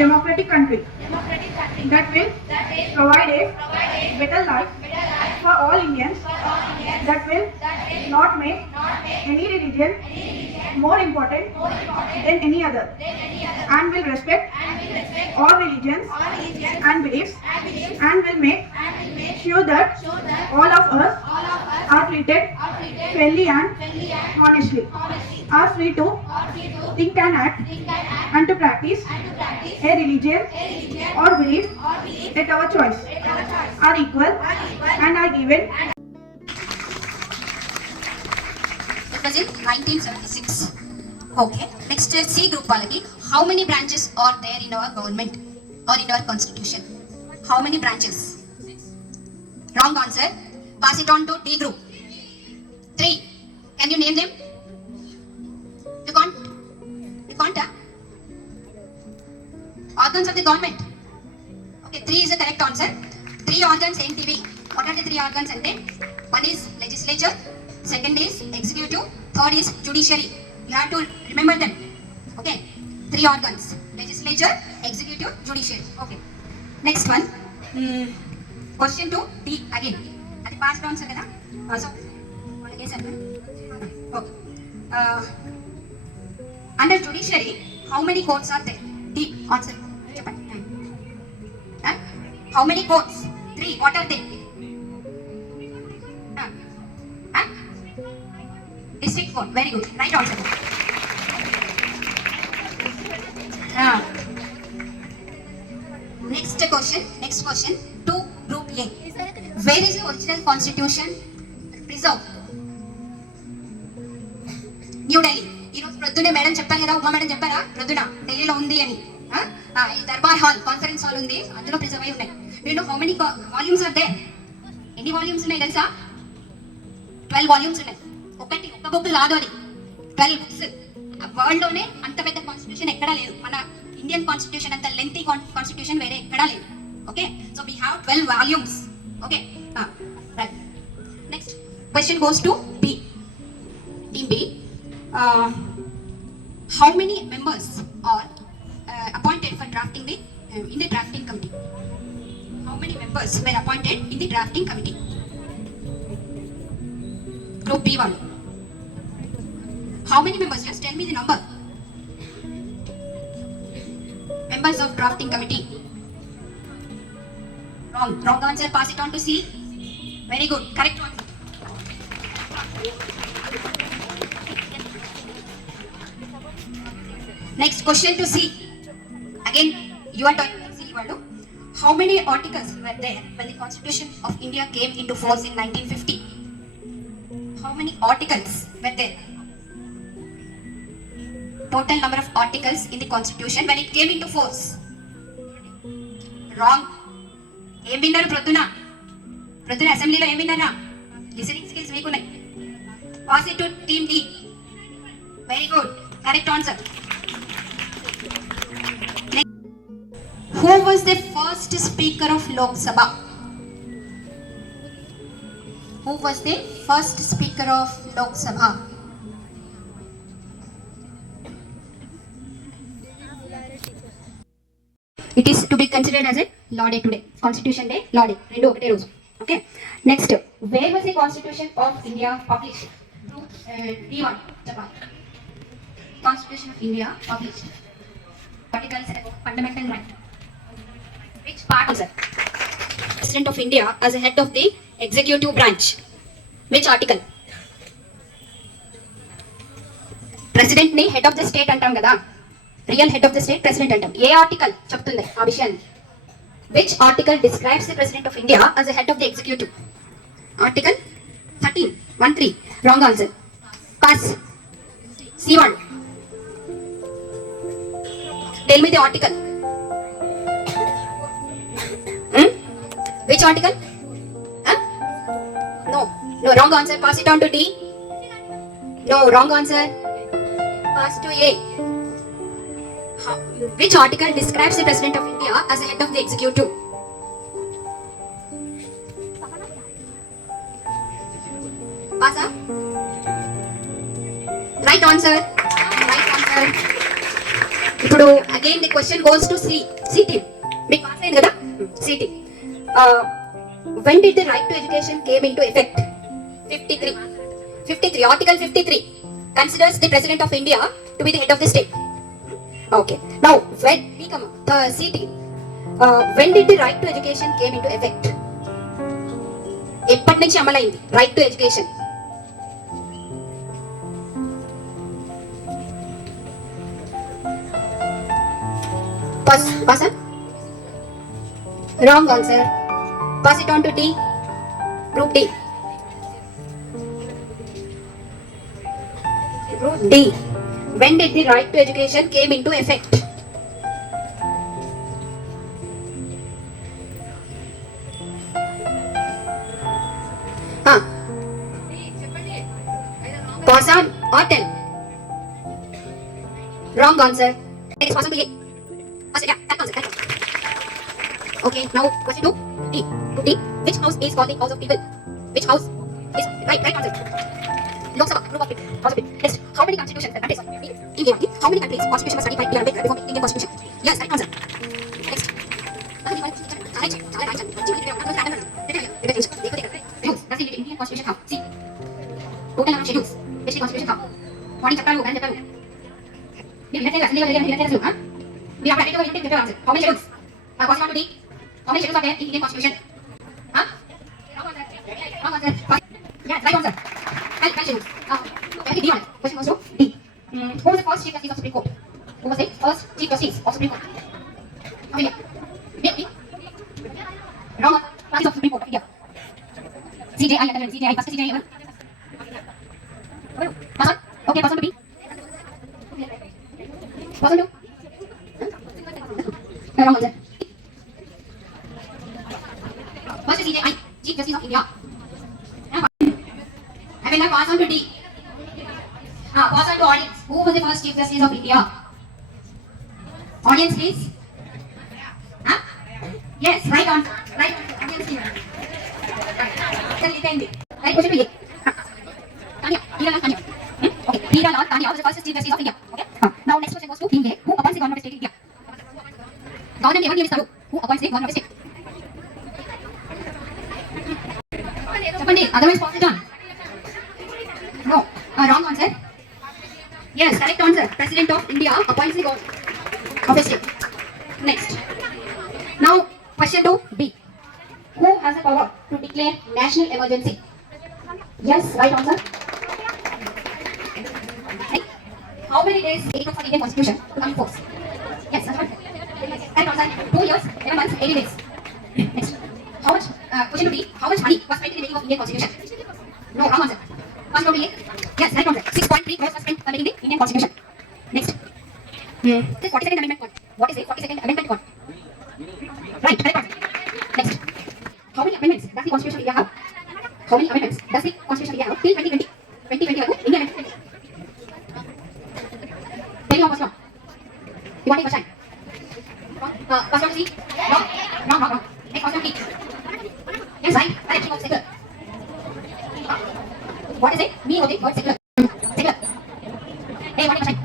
democratic country that will provide a better life for all Indians, that will not make any religion more important than any other, and will respect all religions and beliefs, and will make sure that all of us are treated fairly and honestly, are free to think and act, and to practice a religion or belief at our choice, are equal and are given. It was in 1976. Okay. Next, C group వాళ్ళకి. How many branches are there in our government or in our constitution? How many branches? Wrong answer. Pass it on to D group. 3. Can you name them? You can't? You can't, huh? Organs of the government. Okay, 3 is the correct answer. 3 organs ఏంటివి? What are the 3 organs అంటే? One is legislature, second is executive, third is judiciary. You have to remember them. Okay, 3 organs: legislature, executive, judiciary. Okay, next one. Question 2 D again. అది past answer కదా? So మనకే సరే. Okay. Under judiciary, how many courts are there? D answer. చెప్పండి. How many courts? 3. What are they? District court. Very good. Right answer. Next question. 2 group A. Where is the original constitution preserved? New Delhi. ఈరోజు ప్రొద్దునే madam చెప్పారు కదా, Uma madam చెప్పారా ప్రొద్దున ఢిల్లీలో ఉంది అని. ఈ దర్బార్ హాల్, కాన్ఫరెన్స్ హాల్ ఉంది, అందులో ప్రిజర్వ్ అయి ఉన్నాయి. నేను how many volumes are there? ఎన్ని వాల్యూమ్స్ ఉన్నాయి తెలుసా? 12 వాల్యూమ్స్ ఉన్నాయి. ఒక్క బుక్ కాదు అది, 12 బుక్స్. వరల్డ్ లోనే అంత పెద్ద కాన్స్టిట్యూషన్ ఎక్కడా లేదు. మన ఇండియన్ కాన్స్టిట్యూషన్ అంత లెంతీ కాన్స్టిట్యూషన్ వేరే ఎక్కడా లేదు. Okay, so we have 12 volumes. Okay, right. Next question goes to B. Team B. How many members are appointed for drafting in the drafting committee? How many members were appointed in the drafting committee? Group B1. How many members? Just tell me the number. Members of drafting committee. Wrong answer. Pass it on to C. Very good. Correct answer. Next question to C. Again, you are talking to C. How many articles were there when the Constitution of India came into force in 1950? How many articles were there? Total number of articles in the Constitution when it came into force. Wrong. ఏం విన్నారు ప్రొద్దున అసెంబ్లీలో ఏం విన్నారా? Listening skills మీకున్నాయి. Pass it to team D. Very good. Correct answer. Who was the first speaker of Lok Sabha? Who was the first speaker of Lok Sabha? It is to be considered as a law day today. Constitution Day, law day. Rendu okate roju. Okay. Next, where was the Constitution of India published? D1. Japan. Constitution of India published. Articles about fundamental right. Which part was it? President of India as a head of the executive branch. Which article? President ni head of the state antam kada. Real head of the state president antam. A article చెప్తుంది ఆ విషయాన్ని? Which article describes the president of India as a head of the executive? Article 13. 1-3. Wrong answer. Pass. C1. Tell me the article. Which article? No, wrong answer. Pass it on to D. No, wrong answer. Pass to A. Which article describes the President of India as the head of the executive? Pass up. Right answer. ఇప్పుడు again the question goes to C team. మీకు pass అయింది కదా C team. When did the right to education came into effect? 53. Article 53 considers the president of India to be the head of the state. Okay. Now, when the C team, when did the right to education came into effect? ఎప్పటి నుంచి అమలైంది right to education? Pass on? Wrong answer. Pass it on to D. Group D. Group D. When did the right to education came into effect? Pass on or tell? Wrong answer. Next, pass on to A. Yeah, that answer. Okay, now question 2. D. Group D. Which house is called the house of people? Which house is right answer? Lok Sabha, group of people. House of people. Next, how many constitutions countries? India. How many countries constitution was studied by Ambedkar before Indian constitution? Yes, right answer. Next. Does the Indian constitution have? See. Total number of schedules. Which constitution have? Morning chapter 2, chapter 2. We have to identify the answer. How many schedules? Question on to D. How many schedules are there in Indian constitution? Huh? Wrong answer. Yes, right answer. 12 schedules. D on it. Question goes to D. Who was the first Chief Justice of Supreme Court? Who was the first Chief Justice of Supreme Court? Of India. B. Wrong answer. Justice of Supreme Court of India. CJI. First CJI ever. Pass on. Okay, pass on to B. Pass on to. Wrong answer. First is CJI, Chief Justice of India. I will now pass on to D. Pass on to audience. Who was the first Chief Justice of India? Audience, please. Huh? Yes, right on. Audience, please. Right, question to A. Tanya. Okay, Tanya was the first Chief Justice of India. Okay. Now next question goes to Team A. Who appoints the government of the state of India? Government ఎవరు నియమిస్తారు? Who appoints the government of the state? చెప్పండి, otherwise pass it on. No, wrong answer. Yes, correct answer. President of India appoints the government of a state. Next. Now question to B. Who has the power to declare national emergency? Yes, right answer. How many days it took for Indian Constitution to come in force? Yes, that's right. Correct answer. 2 years, 11 months, 80 days. Next. How much? Question to D. How much money was spent in the making of Indian Constitution? No, wrong answer. First one to A. Yes, right answer. 6.3 crores was spent for making the Indian Constitution. Next. This 42nd Amendment called. What is the 42nd Amendment called? Right, correct answer. Next. How many amendments does the Constitution of India have? How many amendments does the Constitution of India have till 2020? 2020 India amendment. Tell me how much wrong. You want to take first time? First one to C. Wrong. Next first one to D. Yes, right. Correct. Think of secular. What is it? Meaning of the word secular. Secular. Hey, what is it?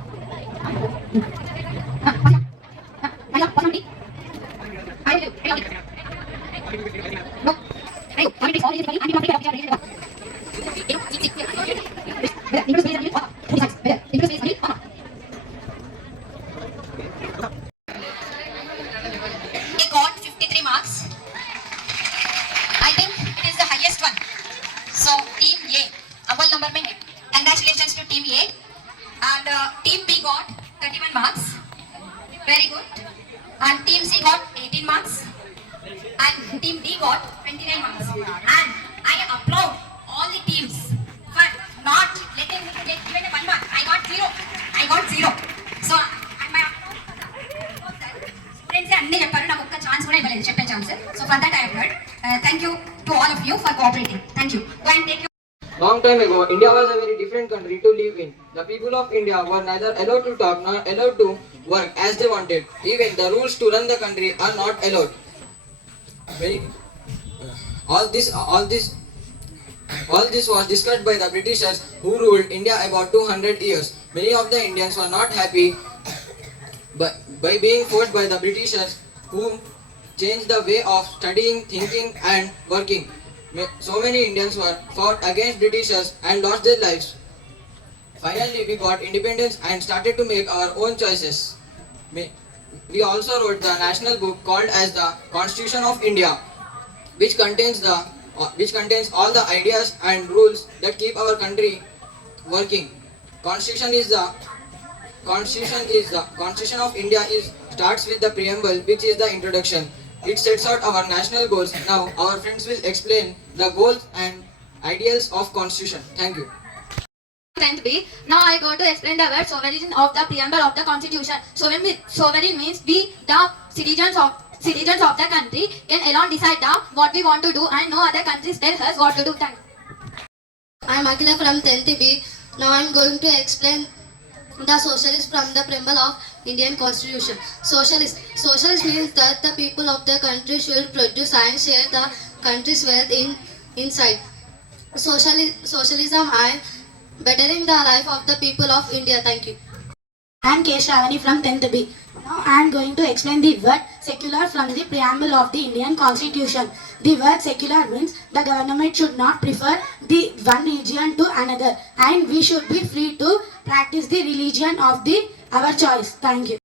First one to D. I will do. No. Hey, how many days all is it? Anti-profit of which are They got 53 marks. I think it is the highest one. So team A, awal number mein hai. Congratulations to team A. And team B got 31 marks. Very good. And team C got 18 marks. And team D got 29 marks. And I applaud all the teams for not letting me get given a 1 mark. I got 0. So my students అన్ని చెప్పారు, నాకు ఒక్క chance కూడా ఇవ్వలేదు చెప్పే chance. So for that I have heard. Thank you to all of you for cooperating. Thank you. Go and take your Long time ago, India was a very different country to live in. The people of India were neither allowed to talk nor allowed to work as they wanted. Even the rules to run the country are not allowed. All this was discussed by the Britishers who ruled India about 200 years. Many of the Indians were not happy by being forced by the Britishers who changed the way of studying, thinking and working. So many Indians were fought against Britishers and lost their lives. Finally, we got independence and started to make our own choices. We also wrote the national book called as the Constitution of India, which contains all the ideas and rules that keep our country working. Constitution is the Constitution of India is starts with the preamble, which is the introduction. It sets out our national goals. Now, our friends will explain the goals and ideals of Constitution. Thank you. 10th B. Now I go to explain the word sovereign of the preamble of the Constitution. Sovereign means we, the citizens of the country, can alone decide what we want to do, and no other countries tell us what to do. Thank you. I am Akila from 10th B. Now I am going to explain the socialist from the preamble of Indian Constitution. Socialist means that the people of the country should produce and share the country's wealth inside. Socialism and bettering the life of the people of India. Thank you. I am K. Shravani from 10th B. Now I am going to explain the word secular from the preamble of the Indian Constitution. The word secular means the government should not prefer the one religion to another, and we should be free to practice the religion of our choice. Thank you.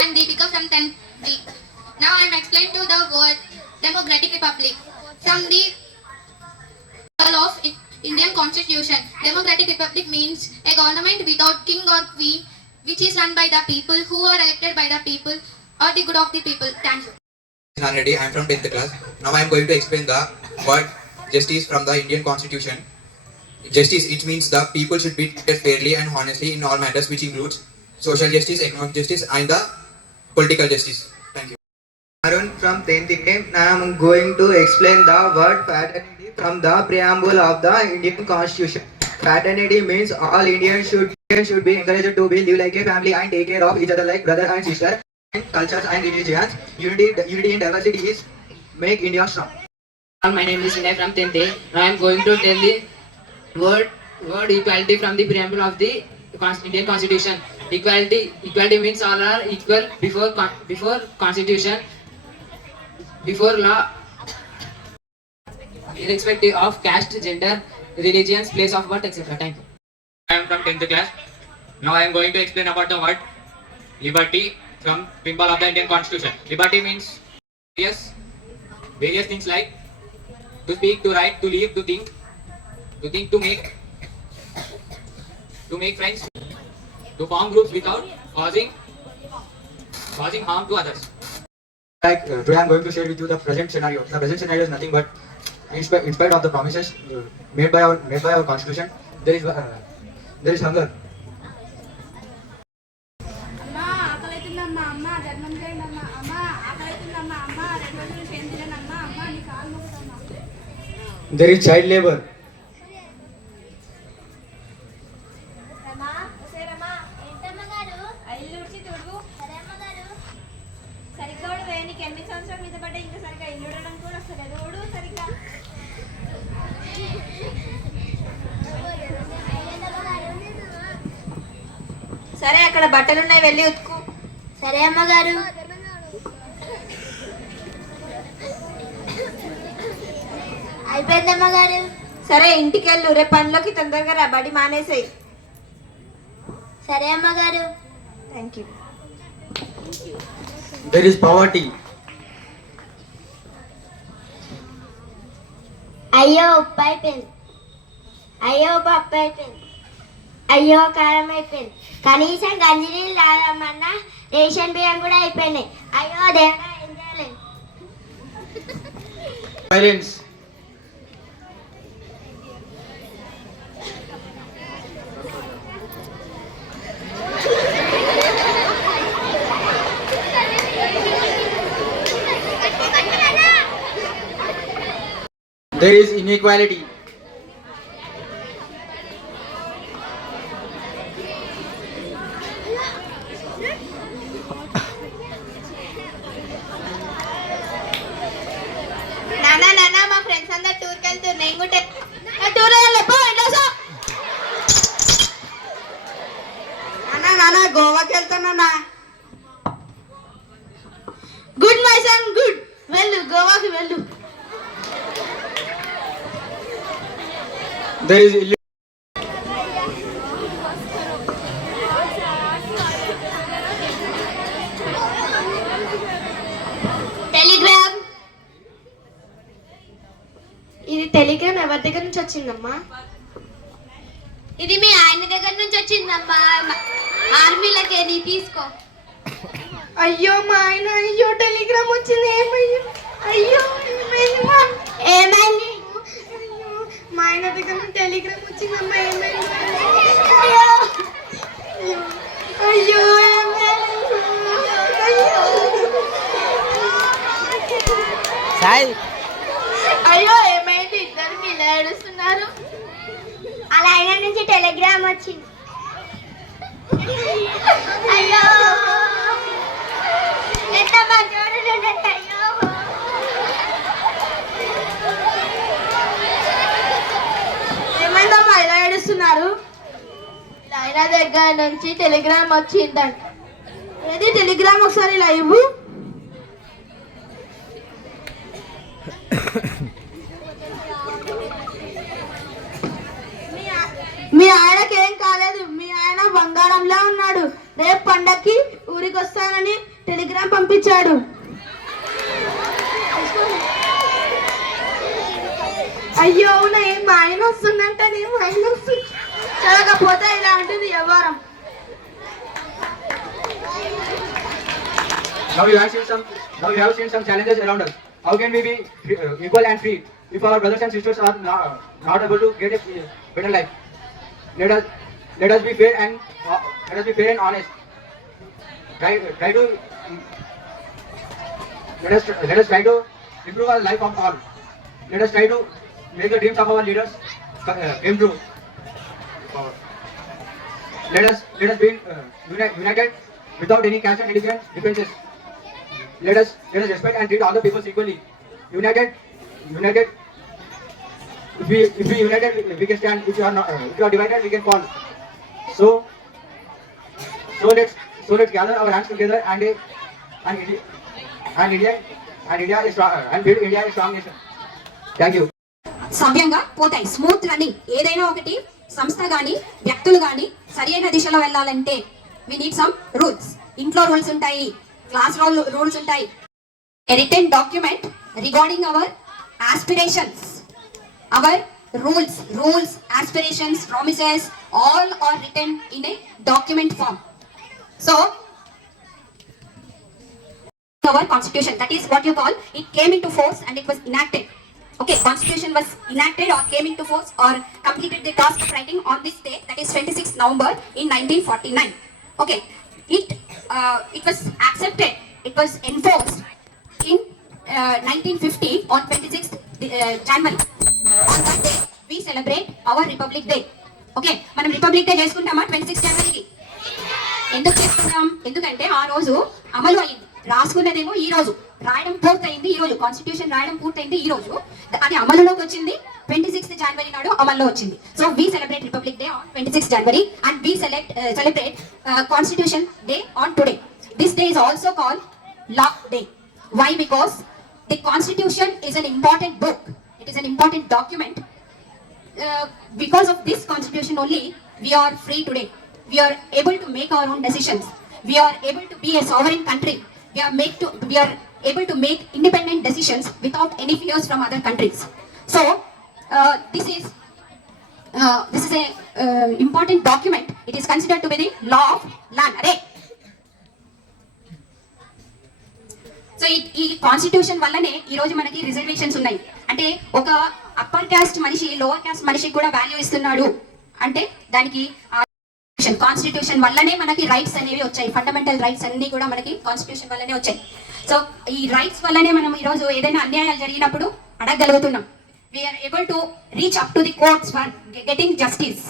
I am Deepika from 10th B. Now I am explaining to the word Democratic Republic from the preamble of Indian Constitution. Democratic Republic means a government without king or queen, which is run by the people, who are elected by the people, or the good of the people. Thank you. Already, I am from 10th class. Now I am going to explain the word justice from the Indian Constitution. Justice, it means the people should be treated fairly and honestly in all matters, which includes social justice, economic justice and the political justice. Thank you. Arun from 10th A. Now I am going to explain the word fraternity from the preamble of the Indian Constitution. Fraternity means all Indians should be encouraged to live like a family and take care of each other like brother and sister. And cultures and religions, unity in diversity is make India strong. My name is Vinay from 10th A. Now I am going to tell the word equality from the preamble of the Indian Constitution. Equality means all are equal before Constitution, before law, irrespective of caste, gender, religions, place of birth, etc. Thank you. I am from 10th class. Now I am going to explain about the word liberty from preamble of the Indian Constitution. Liberty means various things like to speak, to write, to live, to think, to make friends, to form groups without causing harm to others. Today I am going to share with you the present scenario. The present scenario is nothing but in spite of the promises made by our Constitution, there is hunger. There is child labor. సరే అక్కడ బట్టలు ఉన్నాయి వెళ్ళి ఉతుకు. సరే అమ్మగారు. అయిపోయింది అమ్మగారు. సరే ఇంటికి వెళ్ళు, రేపు పనిలోకి తొందరగా రా, బడి మానేసేయి. సరే అమ్మగారు. Thank you. There is poverty. అయ్యో ఉప్పు అయిపోయింది. అయ్యో పప్పు అయిపోయింది. అయ్యో కారం అయిపోయింది. కనీసం గంజినీళ్ళు తాగమన్నా రేషన్ బియ్యం కూడా అయిపోయినాయి. అయ్యో దేవుడా ఏం చేయలేదు. Silence. There is inequality. నాన్న మా ఫ్రెండ్స్ అందరు టూర్కి వెళ్తున్నారు, నేను కూడా టూర్ వెళ్ళపో. నాన్న గోవాకి వెళ్తున్నా. there is Telegram. ఇది టెలిగ్రామ్ ఎవరి దగ్గర నుంచి వచ్చిందమ్మా? ఇది మీ ఆయన దగ్గర నుంచి వచ్చిందమ్మా. ఆర్మీలకే నీ తీసుకో. అయ్యో మా ఆయన, అయ్యో టెలిగ్రామ్ వచ్చింది. ఏమయ్యో, అయ్యో ఏమైంది? అయ్యో మా ఆయన దగ్గర నుంచి టెలిగ్రామ్ వచ్చిందమ్మా. ఏమైంది? అయ్యో అయ్యో ఏమైంది? ఇద్దరు ఇలా ఏడుస్తున్నారు. అలా ఆయన నుంచి టెలిగ్రామ్ వచ్చింది. అయ్యో ఎంత మంచోడు చూడండి. అయ్యో ఏమైందమ్మా ఇలా ఏడుస్తున్నారు? ఆయన దగ్గర నుంచి టెలిగ్రామ్ వచ్చిందంట. ఏది టెలిగ్రామ్ ఒకసారి ఇలా ఇవ్వు. మీ ఆయనకి ఏం కాలేదు. మీ ఆయన బంగారంలా ఉన్నాడు. రేపు పండక్కి ఊరికి వస్తానని టెలిగ్రామ్ పంపించాడు. అయ్యో అవునా? ఏం మా ఆయన వస్తుందంట. నేను ఆయన వస్తుంది చదవకపోతే ఇలా ఉంటుంది వ్యవహారం. Now you have seen some challenges around us. How can we be equal and free if our brothers and sisters are not able to get a better life? Let us be fair and honest. Try to let us try to improve our life of all. Let us try to make the dreams of our leaders come true. Let us be united without any caste and religion differences. Let us respect and treat all the people equally. United. If we united, we can stand. If you are divided, we can fall. So let's gather our hands together and India is strong, and build India a strong nation. Thank you. సవ్యంగా పోతాయి. Smooth running. ఏదైనా ఒకటి సంస్థ కానీ వ్యక్తులు కానీ సరి అయిన దిశలో వెళ్ళాలంటే వి నీడ్ సమ్ రూల్స్. ఇంట్లో రూల్స్ ఉంటాయి, క్లాస్ రూల్స్ ఉంటాయి. A written document regarding our aspirations, our rules, aspirations, promises, all are written in a document form. So our constitution, that is what you call, it came into force and it was enacted. Okay, constitution was enacted or came into force or completed the task of writing on this date, that is 26th November in 1949. Okay, it was accepted, it was enforced in 1950 on 26th January. On that day we celebrate our Republic Day. Okay, మనం republic day చేసుకుంటామా 26 జనవరికి? ఎందుకు చేసుకుంటాం? ఎందుకంటే ఆ రోజు అమలు అయింది. రాసుకున్నదేమో ఈ రోజు, రాయడం పూర్తయింది ఈ రోజు, కాన్స్టిట్యూషన్ రాయడం పూర్తయింది ఈ రోజు, అది అమలులోకి వచ్చింది 26th January నాడు అమల్లో వచ్చింది. So we celebrate Republic Day on 26th January and we celebrate Constitution Day on today. This day is also called Law Day. Why? Because the Constitution is an important book. It is an important document. Because of this Constitution only, we are free today. We are able to make our own decisions. We are able to be a sovereign country. We are able to make independent decisions without any fears from other countries. So this is a important document. It is considered to be the law of land. So ఈ constitution వల్లనే ఈ రోజు మనకి reservations ఉన్నాయి. అంటే ఒక upper caste మనిషి lower caste మనిషికి కూడా వాల్యూ ఇస్తున్నాడు అంటే దానికి కాన్స్టిట్యూషన్ వల్లనే మనకి రైట్స్ అనేవి వచ్చాయి. ఫండమెంటల్ రైట్స్ అన్ని కూడా మనకి కాన్స్టిట్యూషన్ వల్లనే వచ్చాయి. సో ఈ రైట్స్ వల్లనే మనం ఈరోజు ఏదైనా అన్యాయాలు జరిగినప్పుడు అడగగలుగుతున్నాం. We're able to reach up to the courts for getting justice,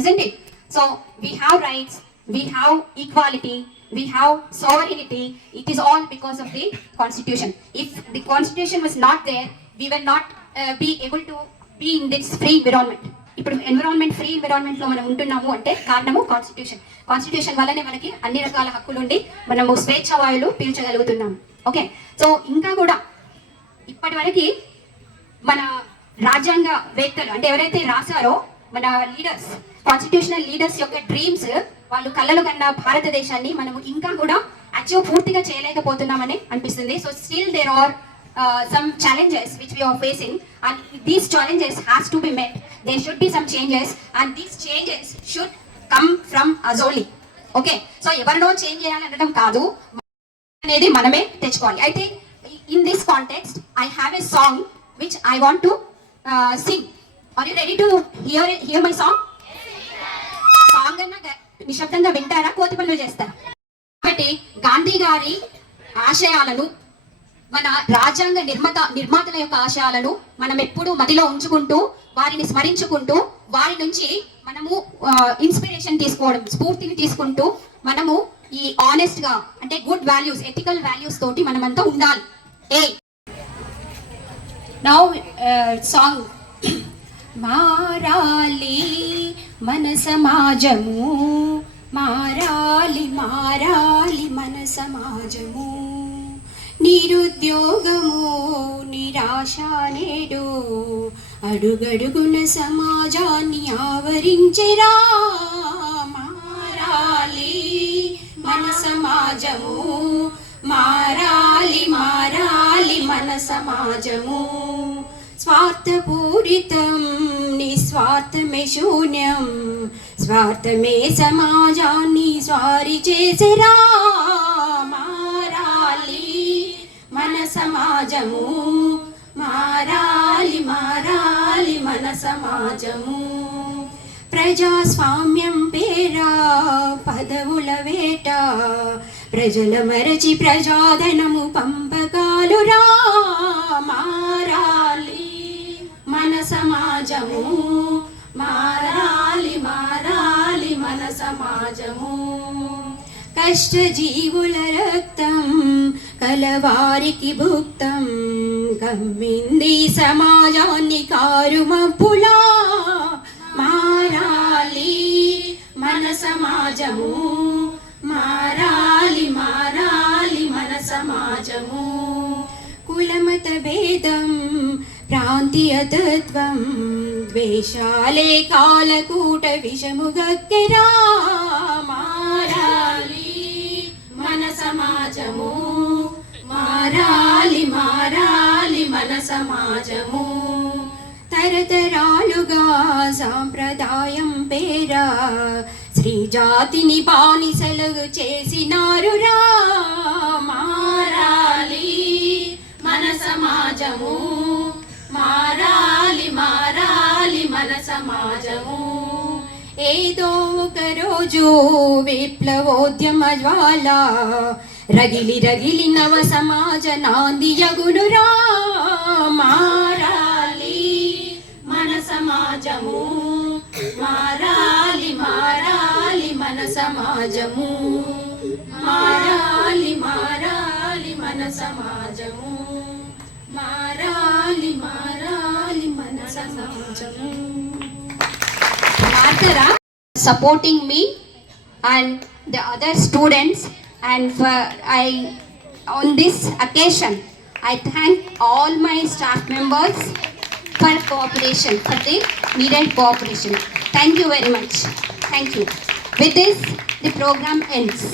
isn't it? So we have rights, we have equality, we have sovereignty. It is all because of the Constitution. If the Constitution was not there, we will not be able to be in this free environment. ఇప్పుడు environment free environment లో మనం ఉంటున్నాము అంటే కారణము constitution వల్లనే మనకి అన్ని రకాల హక్కులు ఉండి మనము స్వేచ్ఛ వాయువులు పీల్చగలుగుతున్నాము. ఓకే, సో ఇంకా కూడా ఇప్పటి వరకు మన రాజ్యాంగ వేత్తలు అంటే ఎవరైతే రాశారో మన లీడర్స్, కాన్స్టిట్యూషనల్ లీడర్స్ యొక్క డ్రీమ్స్, వాళ్ళు కళ్ళలు కన్న భారతదేశాన్ని మనము ఇంకా కూడా అచీవ్ పూర్తిగా చేయలేకపోతున్నామని అనిపిస్తుంది. So still there are some challenges which we are facing, and these challenges has to be met. There should be some changes, and these changes should come from us only. Okay, so ఎవర్నో change చేయాలనడం కాదు, అనేది మనమే తెచ్చుకోవాలి. అయితే in this context I have a song which I want to sing. Are you ready to hear my song? Song అన్న నిశ్శబ్దంగా వింటారా, కోతిపనులు చేస్తారా? కాబట్టి గాంధీ గారి ఆశయాలను, మన రాజ్యాంగ నిర్మాతల యొక్క ఆశయాలను మనం ఎప్పుడూ మదిలో ఉంచుకుంటూ, వారిని స్మరించుకుంటూ, వారి నుంచి మనము ఇన్స్పిరేషన్ తీసుకోవడం, స్ఫూర్తిని తీసుకుంటూ మనము ఈ ఆనెస్ట్ గా అంటే గుడ్ వాల్యూస్, ఎథికల్ వాల్యూస్ తోటి మనమంతా ఉండాలి. Now song. మారాలి మన సమాజము, మారాలి మారాలి మన సమాజము, నిరుద్యోగము నిరాశ నేడు అడుగడుగున సమాజాన్ని ఆవరించెరా. మారాలి మన సమాజము, మారాలి మారాలి మన సమాజము, స్వార్థపూరితం నిస్వార్థమే శూన్యం, స్వార్థమే సమాజాన్ని స్వారి చేసిరా. మారాలి మన సమాజము, మారాలి మారాలి మన సమాజము, ప్రజాస్వామ్యం పేరా పదవుల వేట, ప్రజల మరచి ప్రజాధనము పంపకాలురా. మారాలి మన సమాజము, మారాలి మారాలి మన సమాజము, కష్టజీవుల రక్తం కలవారికి భుక్తం, కమ్మింది సమాజాన్ని కారుమప్పులా. మారాలి మన సమాజము, మారాలి మారాలి మన సమాజము, కులమత భేదం ప్రాంతీయతత్వం ద్వేషాలే కాలకూట విషముగక్కెరా. మారాలి మన సమాజము, మారాలి మారాలి మన సమాజము, తరతరాలుగా సాంప్రదాయం పేరా స్త్రీ జాతిని బానిసలు చేసినారురా. మారాలి మన సమాజము, మారాలి మారాలి మన సమాజము, ఏదో ఒక రోజు విప్లవోద్యమ జ్వాల రగిలి రగిలి నవ సమాజ నాందియగునురా. మారాలి మన సమాజము, మారాలి మారాలి మన సమాజము, మారాలి మారాలి మన సమాజము, మారాలి మారాలి మన సమాజము. Martha supporting me and the other students, and on this occasion I thank all my staff members for cooperation, for the needed cooperation. Thank you very much. Thank you. With this, the program ends.